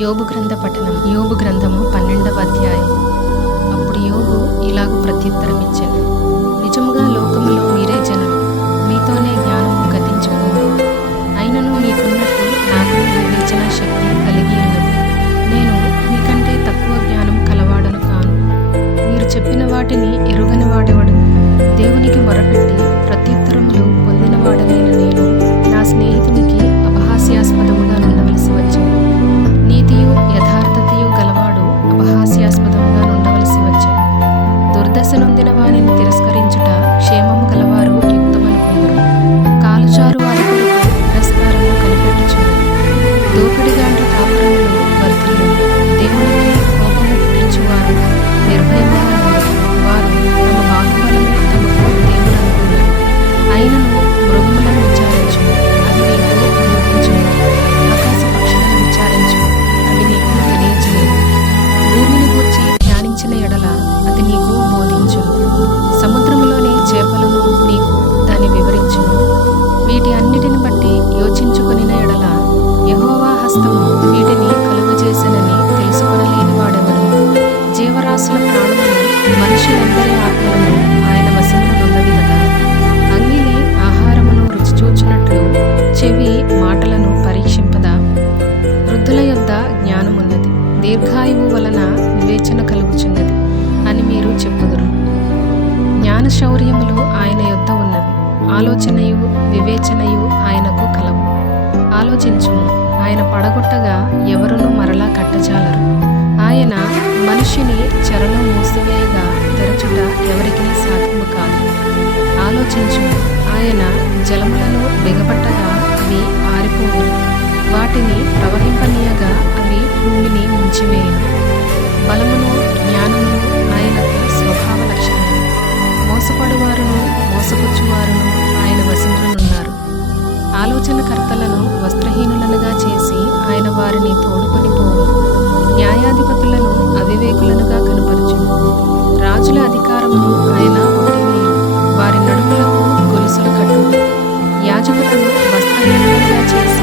యోబు గ్రంథ పఠనం. యోబు గ్రంథము 12వ అధ్యాయం. అప్పుడు యోబు ఇలాగు ప్రత్యుత్తరం ఇచ్చెను. నిజముగా లోకములో మీరే జనులు, మీతోనే జ్ఞానము గతించిపోవు. అయినను మీకున్నట్టు నాకు వివేచన శక్తి కలిగి ఉన్నది. నేను మీకంటే తక్కువ జ్ఞానం కలవాడను కాను. మీరు చెప్పిన వాటిని ఎరుగని వాడెవడు? దేవునికి మొరపెట్టి ప్రత్యుత్తరములు పొందినవాడనైన నేను నా స్నేహితునికి అపహాస్యాస్పదముగా నుండవలసి వచ్చింది. నీతియు యథార్థతయు గలవాడు అపహాస్యాస్పదముగా నుండవలసి వచ్చెను. దుర్దశ నొందిన వానిని తిరస్కరించుట క్షేమము గలవారు యుక్తమనుకొందురు. కాలుచారు వారి కొరకు తిరస్కారము కనిపెట్టుచున్నది. దోపిడిగాండ్ర కాపురములు వర్ధిల్లును. దేవునికి కోపము పుట్టించువారు నిర్భయముగా నుండురు. వారు తమ బాహుబలమే తమకు దేవుడనుకొందురు. అయినను మృగములను విచారించుము, అవి నీకు బోధించును. ఆకాశ పక్షులను విచారించుము, అవి నీకు తెలియజేయును. భూమిని గూర్చి ధ్యానించిన ఎడల అది నీకు బోధించును. సముద్రములోని చేపలను నీకు దాన్ని వివరించును. వీటి అన్నిటిని బట్టి యోచించుకొనిన ఎడల యెహోవా హస్తము వీటిని కలుగజేసెనని తెలుసుకొనలేని వాడెవడు? జీవరాశుల ప్రాణములు మనుషులందరి ఆత్మలను ఆయన వశమున నున్నవి కదా. అంగిలి ఆహారమును రుచి చూచునట్లు చెవి మాటలను పరీక్షింపదా? వృద్ధుల యొద్ద జ్ఞానమున్నది, దీర్ఘాయువు వలన వివేచన కలుగుచున్నది అని మీరు చెప్పుదురు. జ్ఞాన శౌర్యములు ఆయన యొద్ద ఉన్నవి, ఆలోచనయు వివేచనయు ఆయనకు కలవు. ఆలోచించుము, ఆయన పడగొట్టగా ఎవరునూ మరలా కట్టజాలరు. ఆయన మనిషిని చెరలో మూసివేయగా తెరచుట ఎవరికి సాధ్యము కాదు. ఆలోచించుము, ఆయన జలములను బిగపట్టగా అవి ఆరిపోవు. వాటిని ప్రవహింపనీయగా అవి భూమిని ముంచివేయును. బలమును జ్ఞానమును ఆయనకు స్వభావ లక్షణములు. మోసపడువారును మోసపుచ్చువారును ఆయన వశమునున్నారు. ఆలోచనకర్తలను వస్త్రహీనులనుగా చేసి ఆయన వారిని తోడుకొని పోవు. న్యాయాధిపతులను అవివేకులనుగా కనపరచును. రాజుల అధికారమును ఆయన కొట్టివేయును. వారి నడుములకు గొలుసులు కట్టును. యాజకులను వస్త్రహీనులుగా చేసి